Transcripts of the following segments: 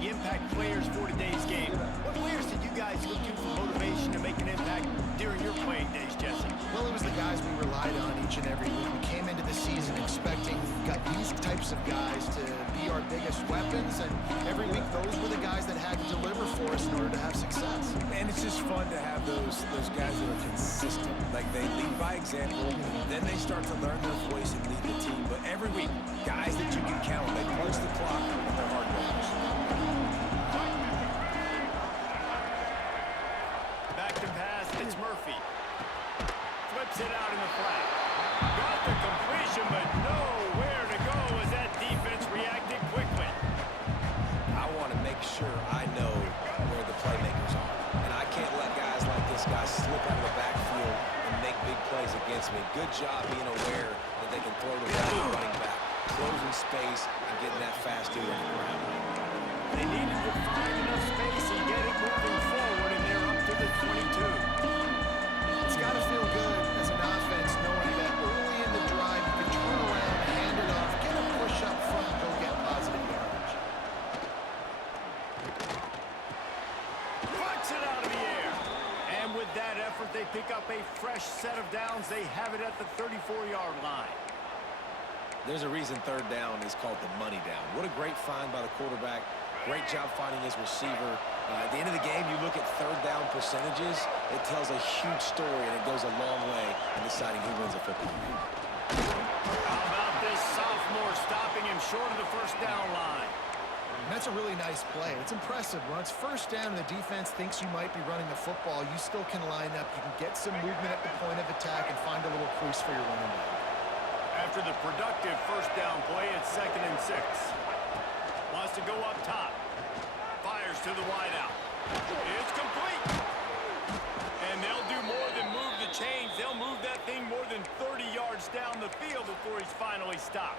the impact players for today's game. What players did you guys look to for motivation to make an impact during your playing days, Jesse? Well, it was the guys we relied on each and every week. We came into the season expecting these types of guys to be our biggest weapons, and every week those were the guys that had to deliver for us in order to have success. And it's just fun to have those guys that are consistent. Like, they lead by example, then they start to learn their voice and lead the team. But every week, guys that you can count, they punch the clock, and they're hard workers. Back to pass, it's Murphy. Flips it out in the flat. Got the completion, but nowhere to go as that defense reacted quickly. I want to make sure I know where the playmakers are. And I can't let guys like this guy slip out of the backfield and make big plays against me. Good job being aware that they can throw the ball to running back, closing space, and getting that fast dude on the ground. They needed to find enough space and get it moving forward, and they're up to the 22. It's got to feel good as an offense knowing that early in the drive you can turn around, hand it off, get a push up front, and go get positive yardage. Flicks it out of the air. And with that effort, they pick up a fresh set of downs. They have it at the 34-yard line. There's a reason third down is called the money down. What a great find by the quarterback. Great job finding his receiver. At the end of the game, you look at third down percentages. It tells a huge story, and it goes a long way in deciding who wins a football game. How about this sophomore stopping him short of the first down line? And that's a really nice play. It's impressive. When it's first down and the defense thinks you might be running the football, you still can line up. You can get some movement at the point of attack and find a little crease for your running back. After the productive first down play, it's 2nd and 6. Wants to go up top. Fires to the wideout. It's complete. And they'll do more than move the chains. They'll move that thing more than 30 yards down the field before he's finally stopped.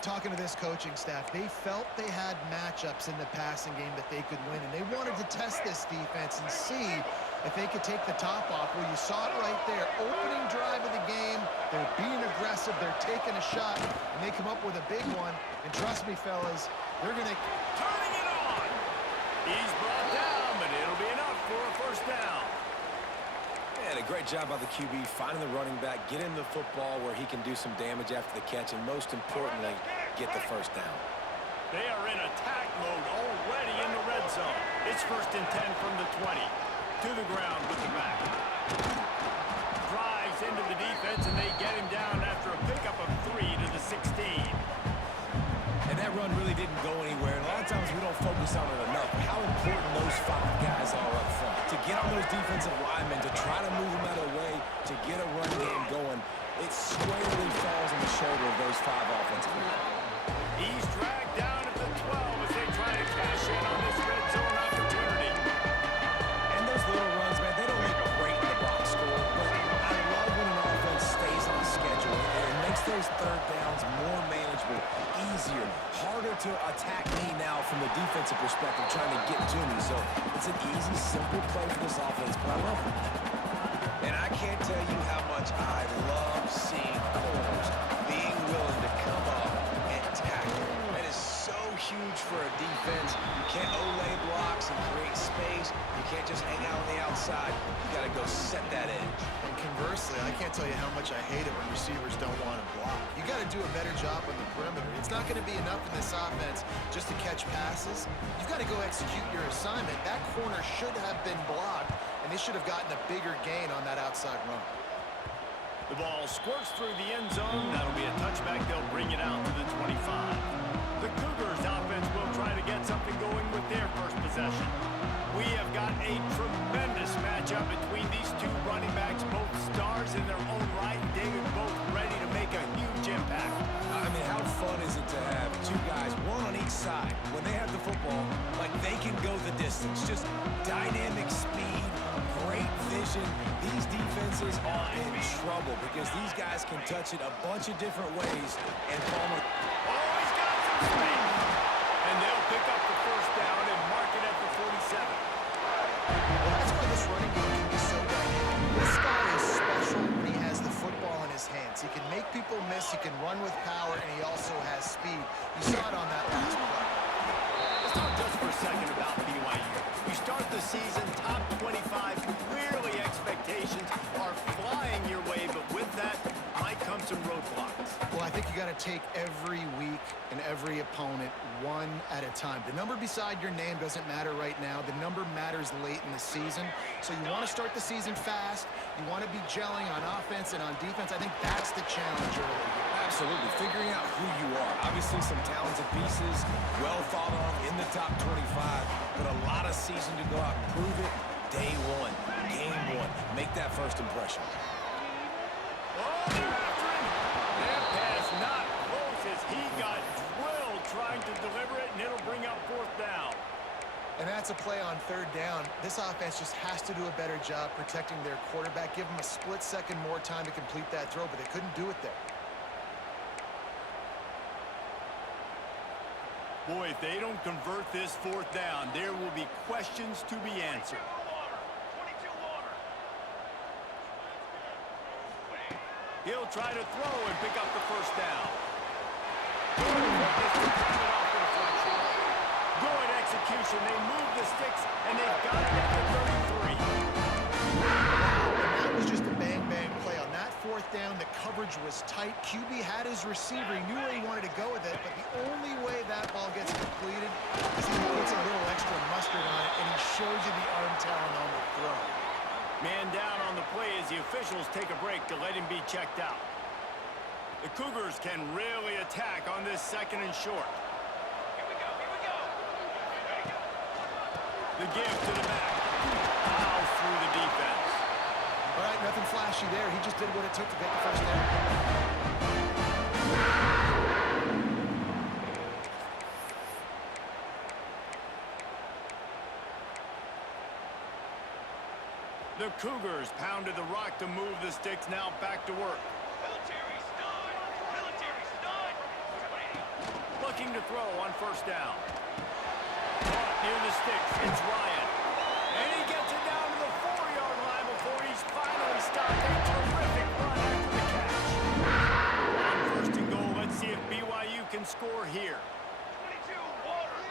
Talking to this coaching staff, they felt they had matchups in the passing game that they could win, and they wanted to test this defense and see if they could take the top off. Well, you saw it right there. Opening drive of the game, they're being aggressive, they're taking a shot, and they come up with a big one. And trust me, fellas, they're going to... Turning it on! He's brought down, but it'll be enough for a first down. And a great job by the QB finding the running back, get him the football where he can do some damage after the catch, and most importantly, get the first down. They are in attack mode already in the red zone. It's 1st and 10 from the 20. To the ground with the back. Drives into the defense, and they get him down after a pickup of 3 to the 16. And that run really didn't go anywhere. And a lot of times we don't focus on it enough. But how important those 5 guys are up front. To get on those defensive linemen, to try to move them out of the way, to get a run game going, it squarely falls on the shoulder of those 5 offensive linemen. He's dragged down at the 12 as they try to cash in on this red zone opportunity. And those little runs, man, they don't look great in the box score. But I love when an offense stays on schedule. And it makes those third downs more manageable, easier, harder to attack me now from the defensive perspective, trying to get to me. So it's an easy, simple play for this offense, but I love it. And I can't tell you how much I love seeing corners being willing to come up and tackle. That is so huge for a defense. You can't olay blocks and create space. You can't just hang out on the outside. You got to go set that edge. And conversely, I can't tell you how much I hate it when receivers don't want to block. You got to do a better job on the perimeter. It's not going to be enough in this offense just to catch passes. You've got to go execute your assignment. That corner should have been blocked, and they should have gotten a bigger gain on that outside run. The ball squirts through the end zone. That'll be a touchback. They'll bring it out to the 25. The Cougars offense will try to get something going with their first possession. We have got a tremendous matchup between these 2 running backs, both stars in their own right. David, both ready to make a huge impact. I mean, how fun is it to have 2 guys, one on each side, when they have the football, like they can go the distance. Just dynamic speed, great vision. These defenses are in trouble because these guys can touch it a bunch of different ways. And Palmer... Oh, he's got some space. And they'll pick up the first down and mark it at the 47. Well, that's why this running game can be so dynamic. This guy is special when he has the football in his hands. He can make people miss, he can run with power, and he also has speed. You saw it on that last play. Let's talk just for a second about BYU. You start the season top 25, clearly expectations are flying your way, but with that might come some roadblocks. Well, I think you got to take every week and every opponent one at a time. The number beside your name doesn't matter right now. The number matters late in the season. So you want to start the season fast. You want to be gelling on offense and on defense. I think that's the challenge early. Absolutely. Figuring out who you are. Obviously some talented pieces, well thought of in the top 25, but a lot of season to go out and prove it. Day one, game one. Make that first impression. Oh, they're after him. That pass not close as he got drilled trying to deliver it, and it'll bring up fourth down. And that's a play on third down. This offense just has to do a better job protecting their quarterback. Give them a split second more time to complete that throw, but they couldn't do it there. Boy, if they don't convert this fourth down, there will be questions to be answered. He'll try to throw and pick up the first down. Good execution. They move the sticks, and they've got it at the 33. That was just a bang-bang play. On that fourth down, the coverage was tight. QB had his receiver. He knew where he wanted to go with it, but the only way that ball gets completed is he puts a little extra mustard on it, and he shows you the arm talent on the throw. Man down on the play as the officials take a break to let him be checked out. The Cougars can really attack on this second and short. Here we go. The give to the back. Fouls through the defense. All right, nothing flashy there. He just did what it took to get the first down. The Cougars pounded the rock to move the sticks, now back to work. Military stun. Looking to throw on first down. Caught near the sticks, it's Ryan. And he gets it down to the 4-yard line before he's finally stopped. A terrific run after the catch. On first and goal, let's see if BYU can score here. 22, water.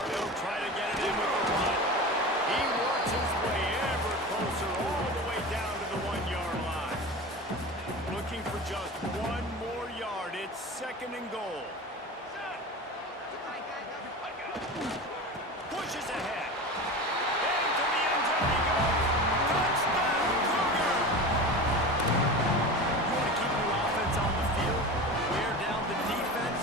They'll try to get it in with the run. He works his way ever closer all the way down to the 1-yard line. Looking for just one more yard. It's second and goal. Pushes ahead. Into the end zone he goes. Touchdown, Cougar! You want to keep your offense on the field? Wear down the defense?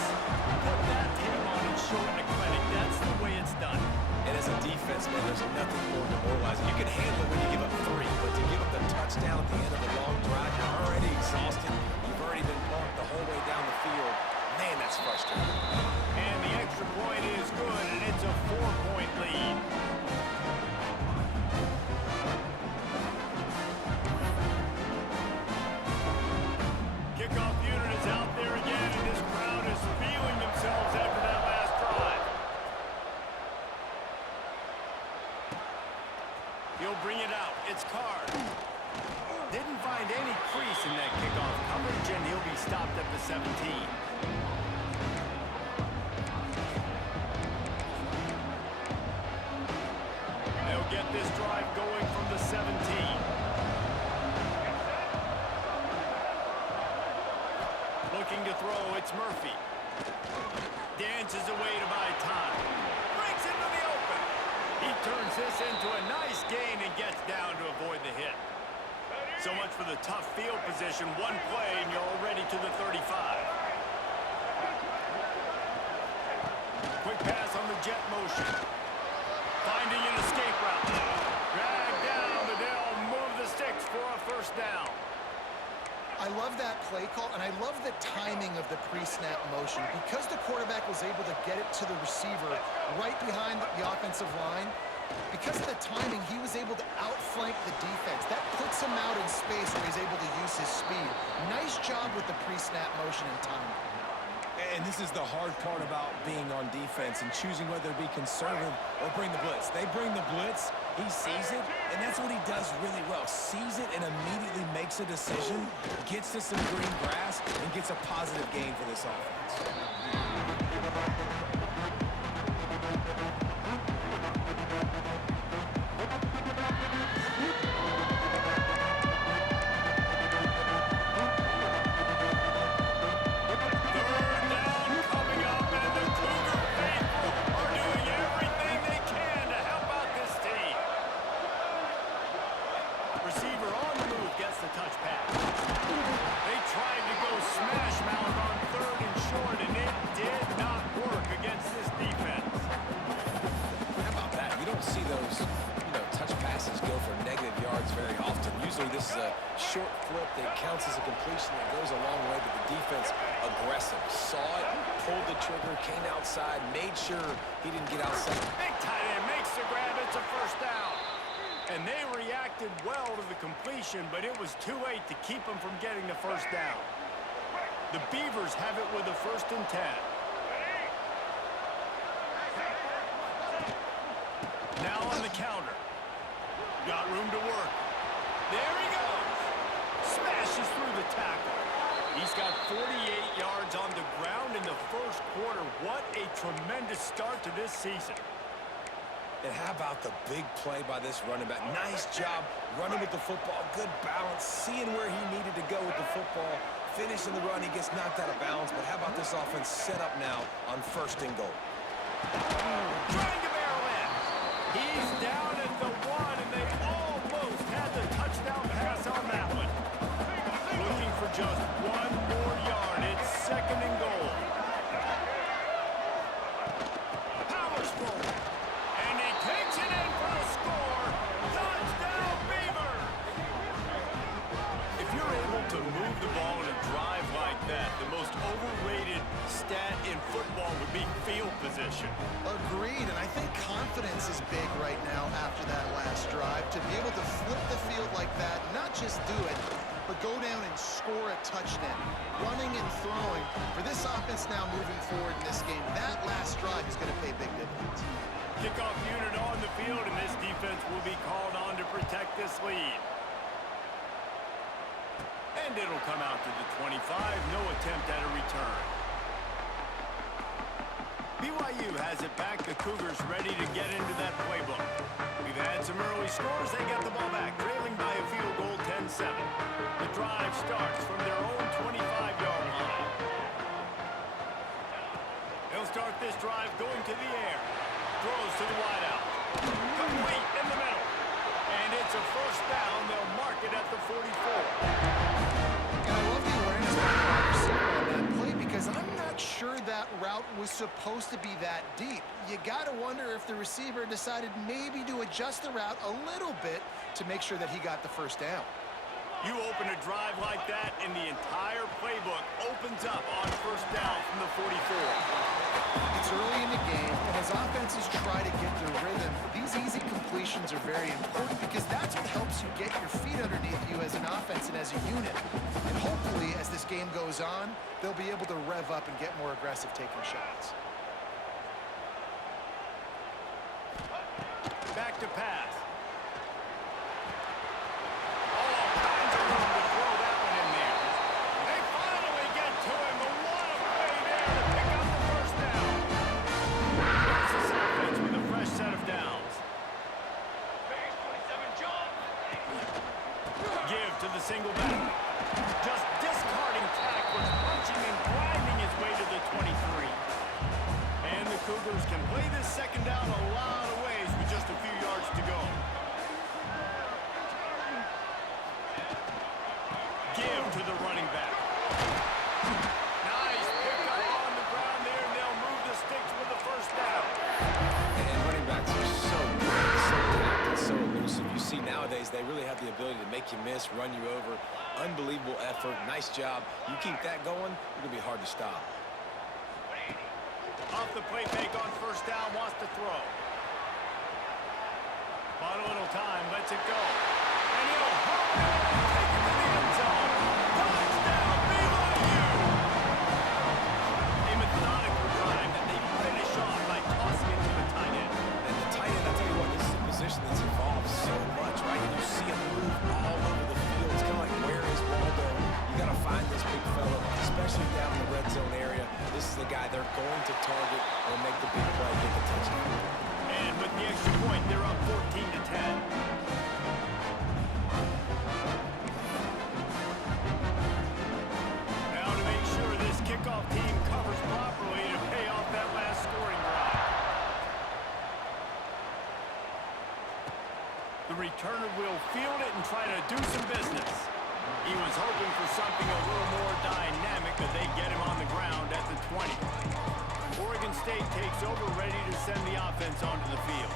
Put that tape on and shorten the clinic. That's the way it's done. And as a defense, man, there's nothing more demoralizing. You can handle it when you give up 3, but to give up the touchdown at the end of the long drive, you're already exhausted. You've already been bumped the whole way down the field. Man, that's frustrating. And the extra point is good, and it's a 4-point lead. Kickoff unit is out there again, and this crowd is feeling themselves after that last drive. He'll bring it out. It's Card. Didn't find any crease in that kickoff coverage, and he'll be stopped at the 17. They'll get this drive going from the 17. Looking to throw, it's Murphy. Dances away to buy time. Breaks into the open. He turns this into a nice gain and gets down to avoid the hit. So much for the tough field position. One play and you're already to the 35. Quick pass on the jet motion. Finding an escape route. Drag down, but they'll move the sticks for a first down. I love that play call, and I love the timing of the pre-snap motion. Because the quarterback was able to get it to the receiver right behind the offensive line, because of the timing, he was able to outflank the defense. That puts him out in space where he's able to use his speed. Nice job with the pre-snap motion and timing. And this is the hard part about being on defense and choosing whether to be conservative or bring the blitz. They bring the blitz, he sees it, and that's what he does really well. Sees it and immediately makes a decision, gets to some green grass, and gets a positive gain for this offense. touch pass. They tried to go smash mouth on 3rd and short, and it did not work against this defense. How about that? You don't see those, touch passes go for negative yards very often. Usually this is a short flip that counts as a completion that goes a long way, but the defense aggressive. Saw it, pulled the trigger, came outside, made sure he didn't get outside. Big tight end makes the grab. It's a first down. And they reacted well to the completion, but it was too late to keep them from getting the first down. The Beavers have it with a 1st and 10. Now on the counter. Got room to work. There he goes. Smashes through the tackle. He's got 48 yards on the ground in the 1st quarter. What a tremendous start to this season. And how about the big play by this running back? Nice job running with the football. Good balance, seeing where he needed to go with the football. Finishing the run, he gets knocked out of bounds. But how about this offense set up now on 1st and goal? Trying to barrel in. He's down at the 1, and they almost had the touchdown pass on that one. Looking for just 1 more yard. It's 2nd and goal. Powers forward. And he takes it in for the score. Touchdown, Beaver! If you're able to move the ball in a drive like that, the most overrated stat in football would be field position. Agreed, and I think confidence is big right now after that last drive. To be able to flip the field like that, not just do it, but go down and score a touchdown. Running and throwing. For this offense now moving forward in this game, that last drive is going to pay big dividends. Kickoff unit on the field, and this defense will be called on to protect this lead. And it'll come out to the 25. No attempt at a return. BYU has it back. The Cougars ready to get into that playbook. We've had some early scores. They get the ball back, trailing by a field goal, 10-7. The drive starts from their own 25-yard line. They'll start this drive going to the air. Throws to the wideout. Complete in the middle. And it's a first down. They'll mark it at the 44. And I love the awareness by the wide receiver on that play because I'm not sure that route was supposed to be that deep. You got to wonder if the receiver decided maybe to adjust the route a little bit to make sure that he got the first down. You open a drive like that, and the entire playbook opens up on first down from the 44. It's early in the game, and as offenses try to get their rhythm, these easy completions are very important because that's what helps you get your feet underneath you as an offense and as a unit. And hopefully, as this game goes on, they'll be able to rev up and get more aggressive taking shots. Back to pass. All kinds of room to throw that one in there. They finally get to him, but what a play there to pick up the first down. Here's this offense with a fresh set of downs. Base 27, John. Give to the single back. Just discarding tacklers, punching and grinding his way to the 23. And the Cougars can play this second down a lot of ways with just a few yards to go. Give to the running back. Nice pickup on the ground there, and they'll move the sticks with the first down. And running backs are so great, so talented, so elusive. You see nowadays they really have the ability to make you miss, run you over. Unbelievable effort. Nice job. You keep that going, it's going to be hard to stop. Off the play fake on first down, wants to throw. Bought a little time, lets it go. And he'll hop it and take it to the end zone. Touchdown, BYU! A methodical drive that they finish off by tossing it to the tight end. And the tight end, I'll tell you what, this is a position that's evolved so much, right? And you see him move all over the field. It's kind of like, where is Waldo? You got to find this big fella, especially down in the red zone area. This is the guy they're going to target and make the big play, get the touchdown. And with the extra point, they're up 14-10. Now to make sure this kickoff team covers properly to pay off that last scoring drive. The returner will field it and try to do some business. was hoping for something a little more dynamic, but they get him on the ground at the 20. Oregon State takes over, ready to send the offense onto the field.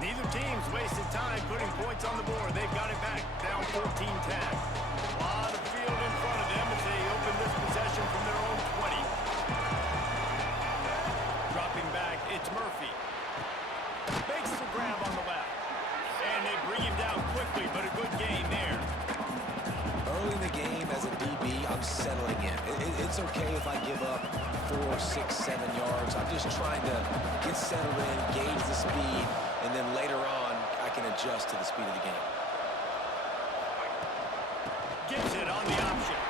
Neither team's wasted time putting points on the board. They've got it back, down 14-10. A lot of field in front of them as they open this possession from their own 20. Dropping back, it's Murphy. Makes the grab on the left. And they bring him down quickly, but a good gain there. Early in the game, as a DB, I'm settling in. It's okay if I give up 4, 6, 7 yards. I'm just trying to get settled in, gauge the speed, and then later on, I can adjust to the speed of the game. Gives it on the option.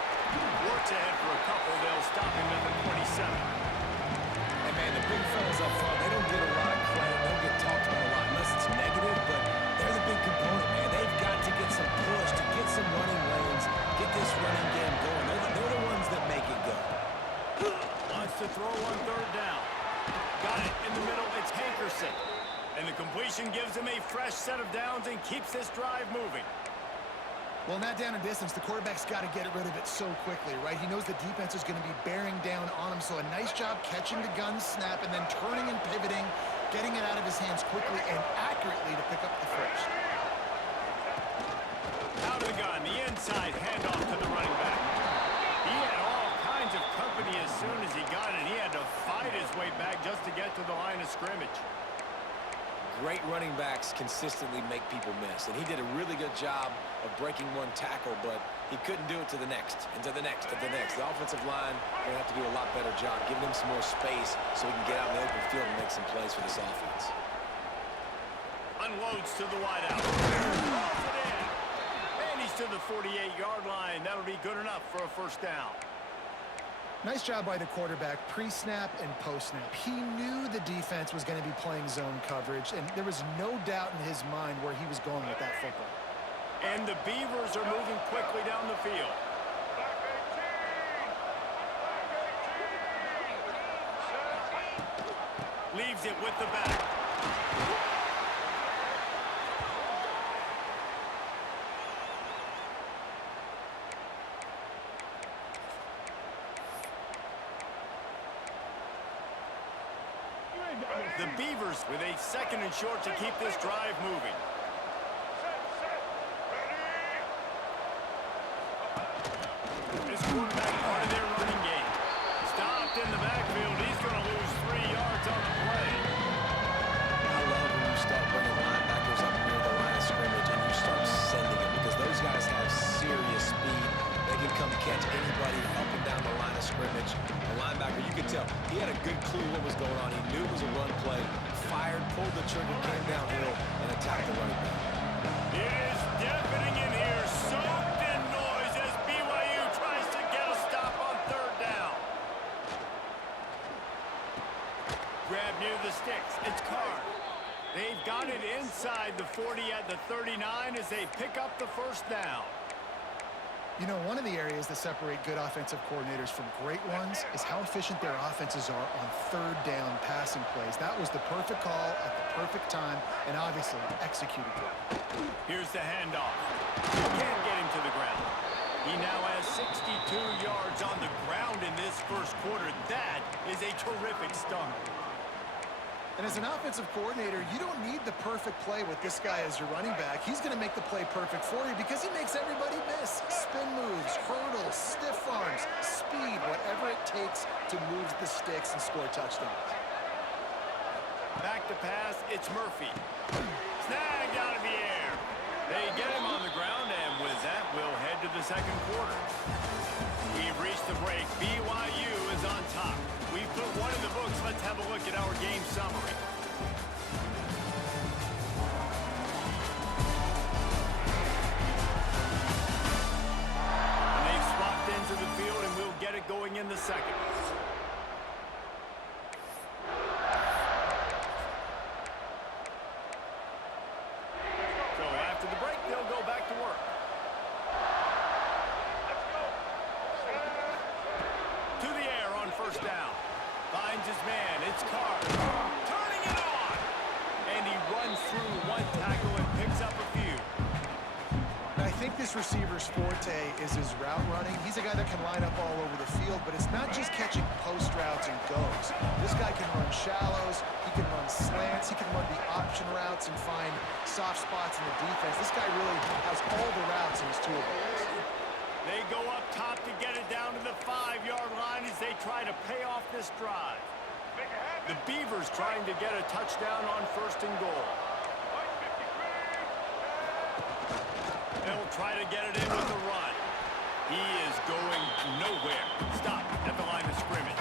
Works ahead for a couple. They'll stop him at the 27. Hey, man, the big fellas up front, they don't get a lot of credit. They don't get talked about a lot unless it's negative, but they're the big component, man. They've got to get some push, to get some running lanes, get this running game going. They're the ones that make it go. Wants to throw on third down. Got it in the middle. It's Hankerson. And the completion gives him a fresh set of downs and keeps this drive moving. Well, in that down and distance, the quarterback's got to get rid of it so quickly, right? He knows the defense is going to be bearing down on him, so a nice job catching the gun snap and then turning and pivoting, getting it out of his hands quickly and accurately to pick up the first. Out of the gun, the inside handoff to the running back. He had all kinds of company as soon as he got it. He had to fight his way back just to get to the line of scrimmage. Great running backs consistently make people miss, and he did a really good job of breaking one tackle, but he couldn't do it to the next, and to the next, and to the next. The offensive line will have to do a lot better job, giving him some more space so he can get out in the open field and make some plays for this offense. Unloads to the wideout. Throws it in. And he's to the 48-yard line. That'll be good enough for a first down. Nice job by the quarterback, pre-snap and post-snap. He knew the defense was going to be playing zone coverage, and there was no doubt in his mind where he was going with that football. And the Beavers are moving quickly down the field. Leaves it with the back. The Beavers with a second and short to keep this drive moving. This quarterback part of their running game. Stopped in the backfield. He's going to lose 3 yards on the play. I love when you start bringing linebackers up near the line of scrimmage and you start sending them, because those guys have serious speed. They can come catch anybody up and down the line of scrimmage. A linebacker, you could tell, he had a good clue what was going on. He knew it was a run play, fired, pulled the trigger, came downhill, and attacked the running back. It is deafening in here, soaked in noise as BYU tries to get a stop on third down. Grab near the sticks. It's Carr. They've got it inside the 40 at the 39 as they pick up the first down. You know, one of the areas that separate good offensive coordinators from great ones is how efficient their offenses are on third down passing plays. That was the perfect call at the perfect time and obviously executed well. Here's the handoff. Can't get him to the ground. He now has 62 yards on the ground in this first quarter. That is a terrific start. And as an offensive coordinator, you don't need the perfect play with this guy as your running back. He's going to make the play perfect for you because he makes everybody miss. Spin moves, hurdles, stiff arms, speed, whatever it takes to move the sticks and score touchdowns. Back to pass, it's Murphy. Snagged out of the air. They get him on the ground, and with that, we'll head to the second quarter. We've reached the break. BYU is on top. We've put one in the books. Let's have a look at our game summary. And they've swapped into the field, and we'll get it going in the second. So after the break, they'll go back to work. To the air on first down. Finds his man. It's Carr. Turning it on. And he runs through one tackle and picks up a few. I think this receiver's forte is his route running. He's a guy that can line up all over the field, but it's not just catching post routes and goes. This guy can run shallows, he can run slants, he can run the option routes and find soft spots in the defense. This guy really has all the routes in his toolbox. They go up top to get it down to the 5-yard line as they try to pay off this drive. The Beavers trying to get a touchdown on 1st and goal. They'll try to get it in with the run. He is going nowhere. Stop at the line of scrimmage.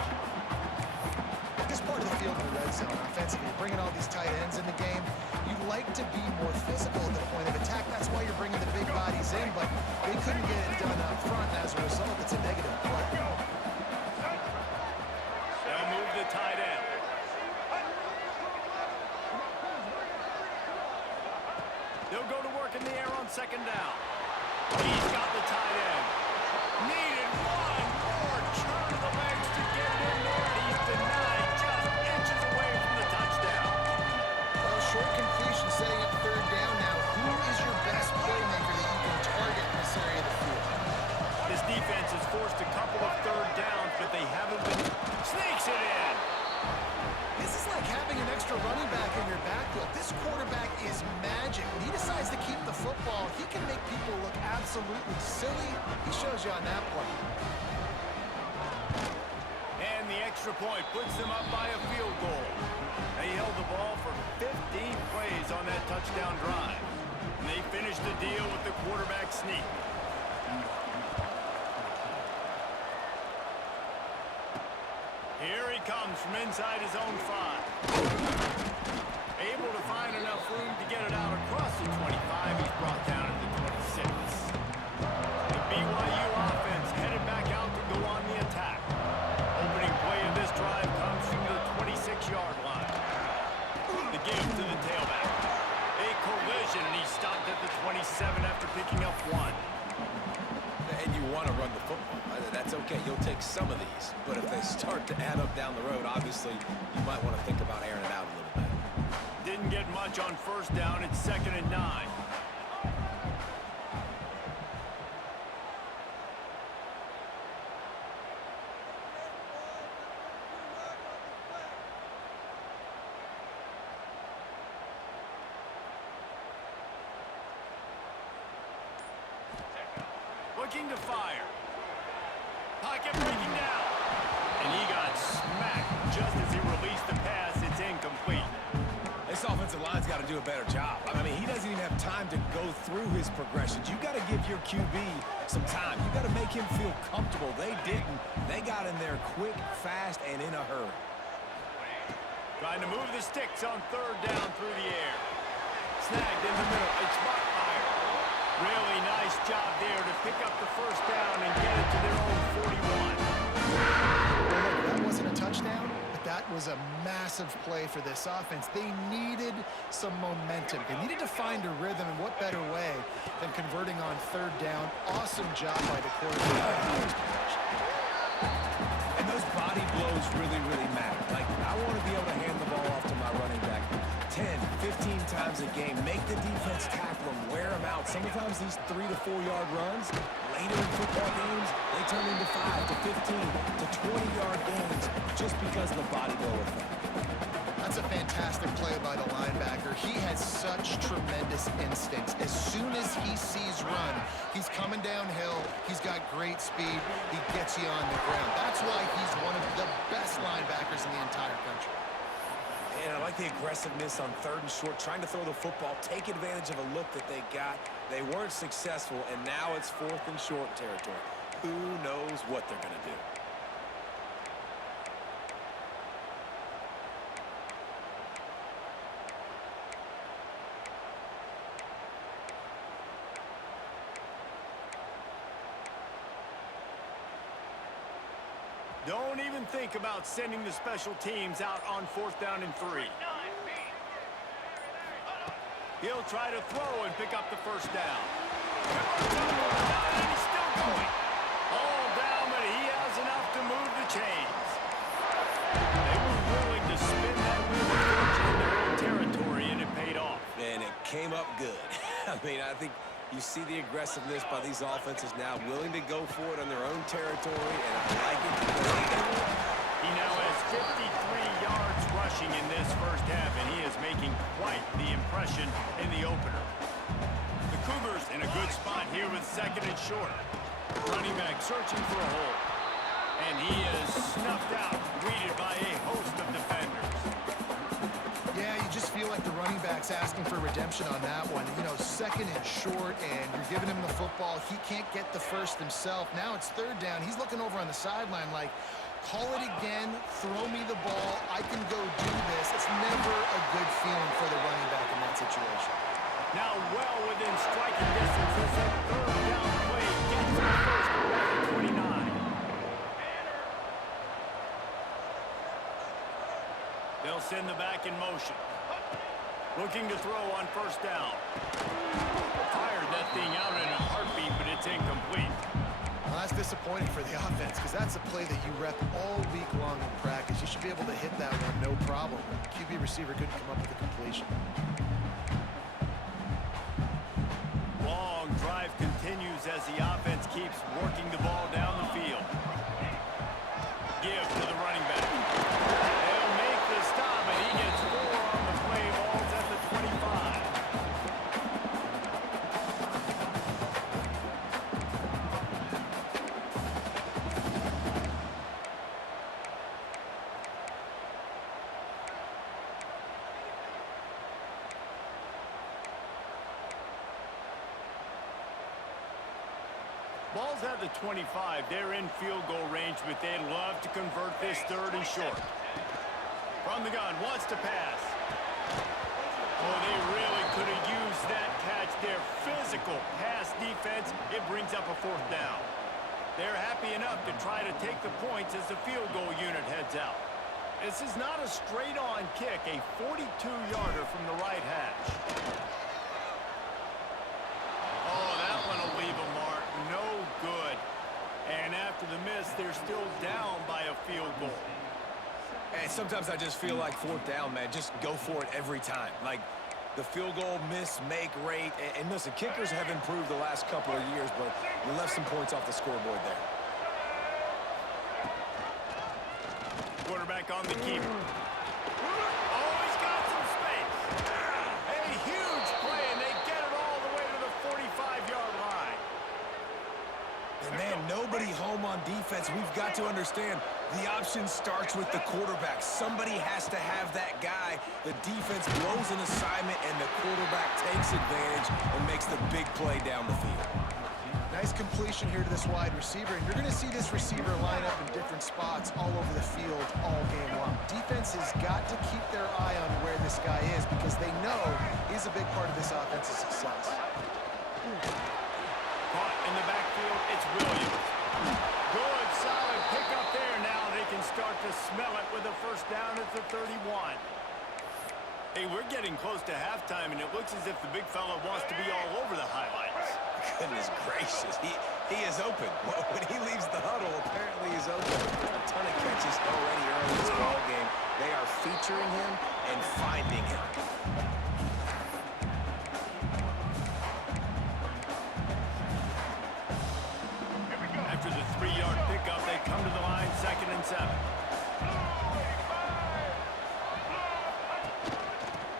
This part of the field in the red zone, offensively, bringing all these tight ends in the game, you like to be more physical at the point of attack. That's why you're bringing the big bodies in, but they couldn't get it done up front, and as a result, it's a negative play. They'll move the tight end. They'll go to work in the air on 2nd down. He's got the tight end. Needed one more turn of the legs to get it in there, and he's denied just inches away from the touchdown. Well, short completion setting up 3rd down now. Who is your best playmaker that you can target in this area of the field? This defense has forced a couple of 3rd downs, but they haven't been... Sneaks it in! This is like having an extra running back in your backfield. This quarterback is magic. When he decides to keep the football, he can make people look absolutely silly. He shows you on that play. And the extra point puts them up by a field goal. They held the ball for 15 plays on that touchdown drive. And they finished the deal with the quarterback sneak. Here he comes from inside his own 5. Able to find enough room to get it out across the 25. He's brought down at the 26. The BYU offense headed back out to go on the attack. Opening play of this drive comes from the 26-yard line. The give to the tailback. A collision, and he stopped at the 27 after picking up 1. And you want to run the football. That's okay. You'll take some of these. But if they start to add up down the road, obviously, you might want to think about airing it out a little bit. Didn't get much on 1st down. It's 2nd and 9. Looking to fire. Pocket breaking down. And he got smacked just as he released the pass. It's incomplete. This offensive line's got to do a better job. I mean, he doesn't even have time to go through his progressions. You got to give your QB some time. You got to make him feel comfortable. They didn't. They got in there quick, fast, and in a hurry. Trying to move the sticks on 3rd down through the air. Snagged in the middle. It's Bachmeyer. Really nice job there to pick up the 1st down and get it to their own 41. That wasn't a touchdown, but that was a massive play for this offense. They needed some momentum. They needed to find a rhythm, and what better way than converting on 3rd down. Awesome job by the quarterback. And those body blows really, really matter. Like, I want to be able to hand the ball off to my running back 10, 15 times a game. Make the defense tackle them, wear them out. Sometimes these 3 to 4 yard runs, later in football games, they turn into 5 to 15 to 20-yard games just because of the body blow effect. That's a fantastic play by the linebacker. He has such tremendous instincts. As soon as he sees run, he's coming downhill. He's got great speed. He gets you on the ground. That's why he's one of the best linebackers in the entire country. And I like the aggressiveness on 3rd and short, trying to throw the football, take advantage of a look that they got. They weren't successful, and now it's 4th and short territory. Who knows what they're going to do? Don't even think about sending the special teams out on 4th down and 3. He'll try to throw and pick up the 1st down. And he's still going. All down, but he has enough to move the chains. They were willing to spin that wheel in their own territory, and it paid off. And it came up good. I mean, I think you see the aggressive aggressiveness by these offenses now, willing to go for it on their own territory, and I like it. He now has 53 yards rushing in this first half, and he is making quite the impression in the opener. The Cougars in a good spot here with second and short. Running back searching for a hole. And he is snuffed out, greeted by a host of defenders. Yeah, you just feel like the running back's asking for redemption on that one. You know, second and short, and you're giving him the football. He can't get the first himself. Now it's third down. He's looking over on the sideline like, call it again, throw me the ball, I can go do this. It's never a good feeling for the running back in that situation. Now well within striking distance as that third down play gets the first back at 29. They'll send the back in motion. Looking to throw on first down. Fired that thing out in a heartbeat, but it's incomplete. Well, that's disappointing for the offense because that's a play that you rep all week long in practice. You should be able to hit that one, no problem. QB receiver couldn't come up with a completion. Long drive continues as the offense keeps working the ball down the field. Give to the running back. They'll make the stop, and he gets 4 on the play. Ball's at the 25. Ball's at the 25. They're in field goal range, but they'd love to convert this third and short. From the gun, wants to pass. Oh, they really could have used that catch. Their physical pass defense, it brings up a fourth down. They're happy enough to try to take the points as the field goal unit heads out. This is not a straight-on kick, a 42-yarder from the right hash. Oh, that one will leave a mark. No good. And after the miss, they're still down by a field goal. And sometimes I just feel like fourth down, man, just go for it every time. Like the field goal miss, make rate. And listen, kickers have improved the last couple of years, but we left some points off the scoreboard there. Quarterback on the keeper. Oh, he's got some space. A huge play, and they get it all the way to the 45-yard line. And man, nobody home on defense. We've got to understand the option starts with the quarterback. Somebody has to have that guy. The defense blows an assignment, and the quarterback takes advantage and makes the big play down the field. Nice completion here to this wide receiver, and you're going to see this receiver line up in different spots all over the field all game long. Defense has got to keep their eye on where this guy is because they know he's a big part of this offense's success. Caught in the backfield, it's Williams. Good, solid pickup there. Now they can start to smell it with a first down at the 31. Hey, we're getting close to halftime, and it looks as if the big fella wants to be all over the highlights. Goodness gracious, he is open. When he leaves the huddle, apparently he's open. A ton of catches already early in this ball game. They are featuring him and finding him. After the 3-yard pickup, they come to the line, 2nd and 7.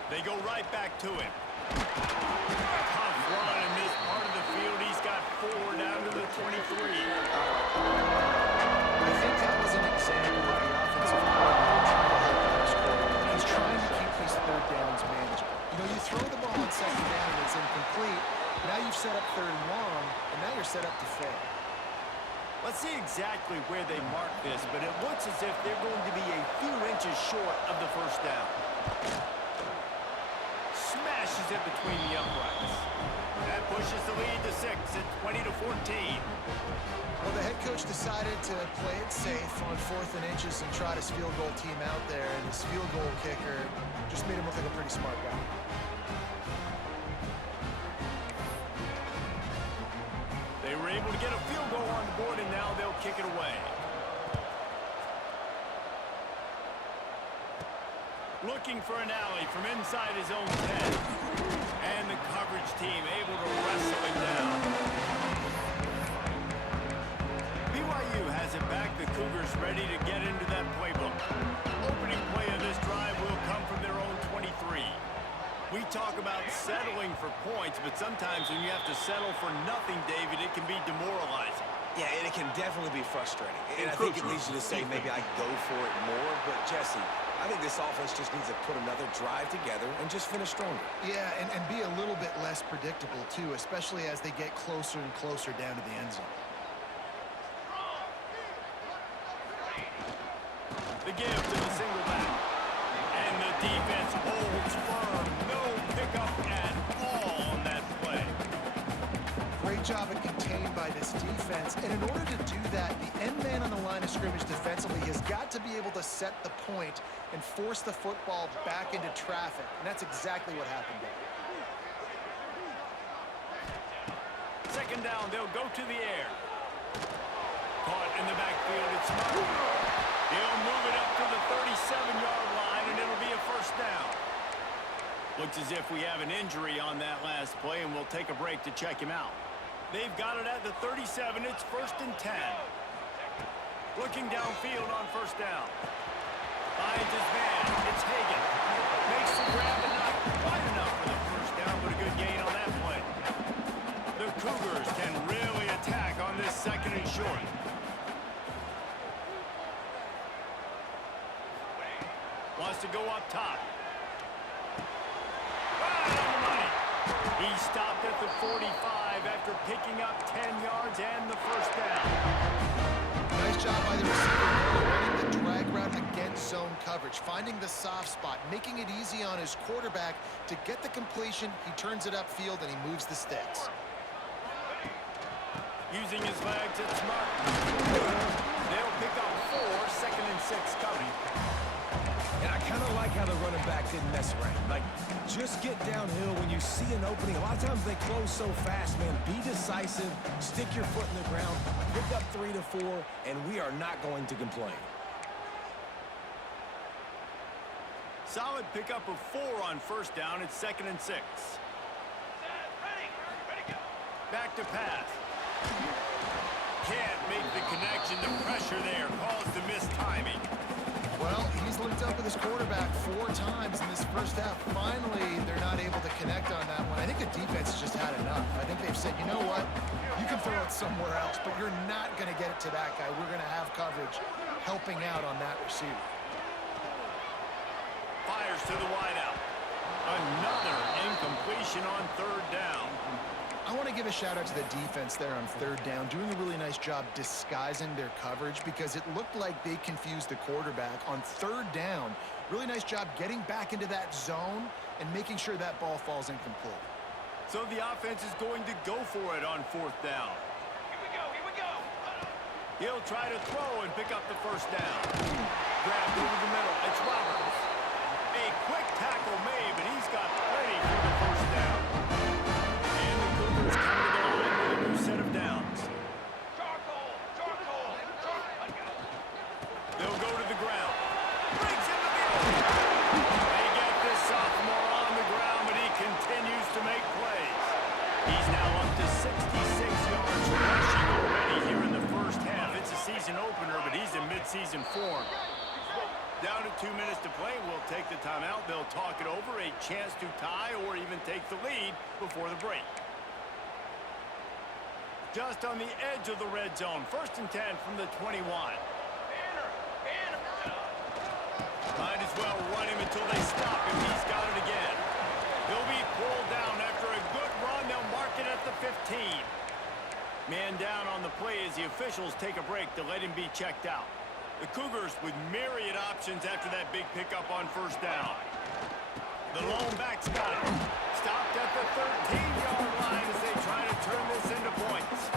They go right back to him. Tough run in this part of the field. He's got 4 down to the 23. I think that was an example of the offensive coordinator trying to help out his quarterback. He's trying to keep these third downs manageable. You know, you throw the ball on second down and it's incomplete. Now you've set up third and long, and now you're set up to fail. Let's see exactly where they mark this, but it looks as if they're going to be a few inches short of the first down. Smashes it between the uprights. That pushes the lead to 6 at 20-14. Well, the head coach decided to play it safe on 4th and inches and trot his field goal team out there, and his field goal kicker just made him look like a pretty smart guy. They were able to get a field goal on the board, and now they'll kick it away. Looking for an alley from inside his own 10. And the coverage team able to wrestle him down. BYU has it back. The Cougars ready to get into that playbook. Opening play of this drive will come from their own 23. We talk about settling for points, but sometimes when you have to settle for nothing, David, it can be demoralizing. Yeah, and it can definitely be frustrating. And I think it leads you to say maybe I go for it more. But, Jesse, I think this offense just needs to put another drive together and just finish stronger. Yeah, and be a little bit less predictable, too, especially as they get closer and closer down to the end zone. The give to the single back. And the defense holds firm. No pickup at all on that play. Great job at contained by this defense. And in order to do that, the end man on the line of scrimmage defensively has got to be able to set the point and force the football back into traffic. And that's exactly what happened there. Second down, they'll go to the air. Caught in the backfield, it's Smart. He'll move it up to the 37-yard line, and it'll be a first down. Looks as if we have an injury on that last play, and we'll take a break to check him out. They've got it at the 37. It's 1st and 10. Looking downfield on first down. Finds his man. It's Hagan. Makes the grab, and not quite enough for the first down, but a good gain on that play. The Cougars can really attack on this 2nd and short. Wants to go up top. Right on the money. He stopped at the 45 after picking up 10 yards and the first down. Nice job by the receiver running the drag route against zone coverage, finding the soft spot, making it easy on his quarterback to get the completion. He turns it upfield and he moves the sticks. Using his legs, it's Smart. They'll pick up 4, 2nd and 6 coming. And I kind of like how the running back didn't mess around. Like, just get downhill when you see an opening. A lot of times they close so fast, man. Be decisive, stick your foot in the ground, pick up 3 to 4, and we are not going to complain. Solid pickup of 4 on first down. It's 2nd and 6. Back to pass. Can't make the connection. The pressure there caused the missed timing. Well, he's linked up with his quarterback 4 times in this first half. Finally, they're not able to connect on that one. I think the defense has just had enough. I think they've said, you know what? You can throw it somewhere else, but you're not going to get it to that guy. We're going to have coverage helping out on that receiver. Fires to the wideout. Another incompletion on 3rd down. I want to give a shout out to the defense there on 3rd down, doing a really nice job disguising their coverage because it looked like they confused the quarterback on 3rd down. Really nice job getting back into that zone and making sure that ball falls incomplete. So the offense is going to go for it on 4th down. Here we go, here we go. He'll try to throw and pick up the first down. Grabbed over the middle. It's Roberts. A quick tackle made, but he's got plenty for the first down. And the Cougars come to the line with a new set of downs. Charcoal, charcoal, charcoal. They'll go to the ground. Breaks in the middle. They get this sophomore on the ground, but he continues to make plays. He's now up to 66 yards rushing already here in the first half. It's a season opener, but he's in midseason form. Down to 2 minutes to play. We'll take the timeout. They'll talk it over. A chance to tie or even take the lead before the break. Just on the edge of the red zone. 1st and 10 from the 21. Might as well run him until they stop him. He's got it again. He'll be pulled down after a good run. They'll mark it at the 15. Man down on the play as the officials take a break to let him be checked out. The Cougars with myriad options after that big pickup on first down. The lone back's got it. Stopped at the 13-yard line as they try to turn this into points.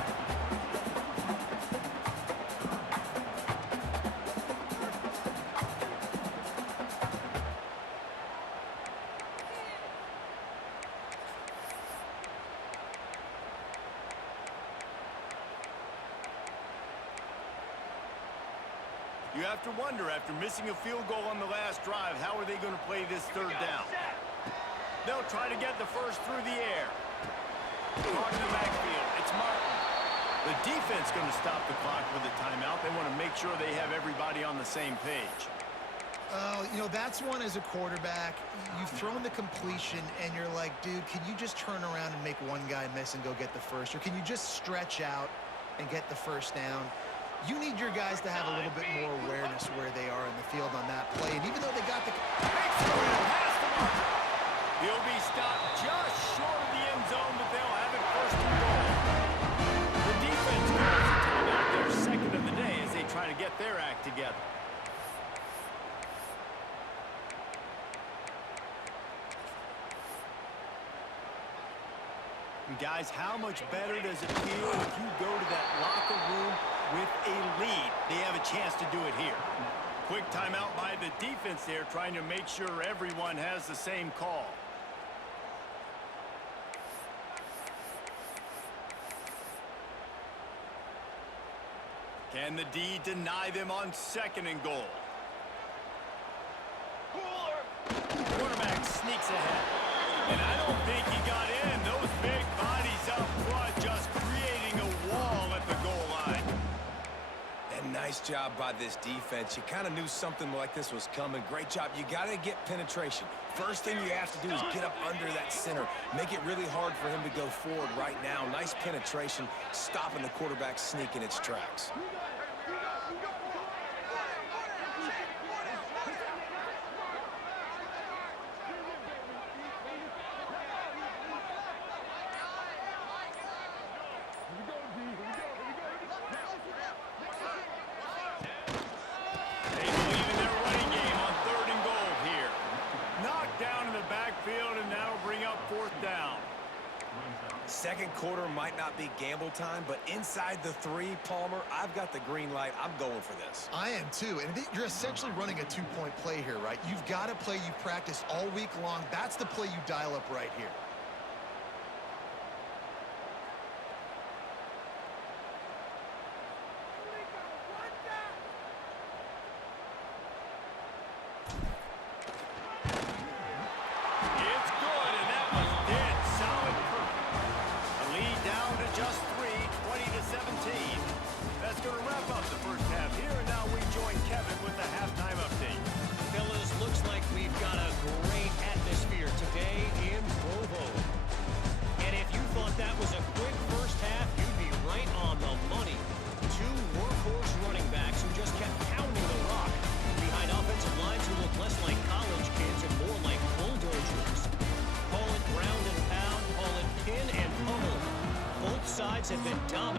You have to wonder, after missing a field goal on the last drive, how are they going to play this 3rd down? They'll try to get the first through the air. Caught in the backfield. It's Martin. The defense going to stop the clock with a timeout. They want to make sure they have everybody on the same page. You know, that's one as a quarterback. You've thrown the completion, and you're like, dude, can you just turn around and make one guy miss and go get the first? Or can you just stretch out and get the first down? You need your guys to have a little bit more awareness where they are in the field on that play. And even though they got the... He'll be stopped just short of the end zone, but they'll have it first and goal. The defense calls a timeout, their second of the day, as they try to get their act together. And guys, how much better does it feel if you go to that locker room with a lead? They have a chance to do it here. Quick timeout by the defense there, trying to make sure everyone has the same call. Can the D deny them on second and goal? Quarterback sneaks ahead. And I don't think he got in. Those big bodies up front just creating a wall at the goal line. And nice job by this defense. You kind of knew something like this was coming. Great job. You got to get penetration. First thing you have to do is get up under that center. Make it really hard for him to go forward right now. Nice penetration, stopping the quarterback sneak in its tracks. Second quarter might not be gamble time, but inside the 3, Palmer, I've got the green light. I'm going for this. I am too, and you're essentially running a 2-point play here, right? You've got a play you practice all week long. That's the play you dial up right here. Have been dominant.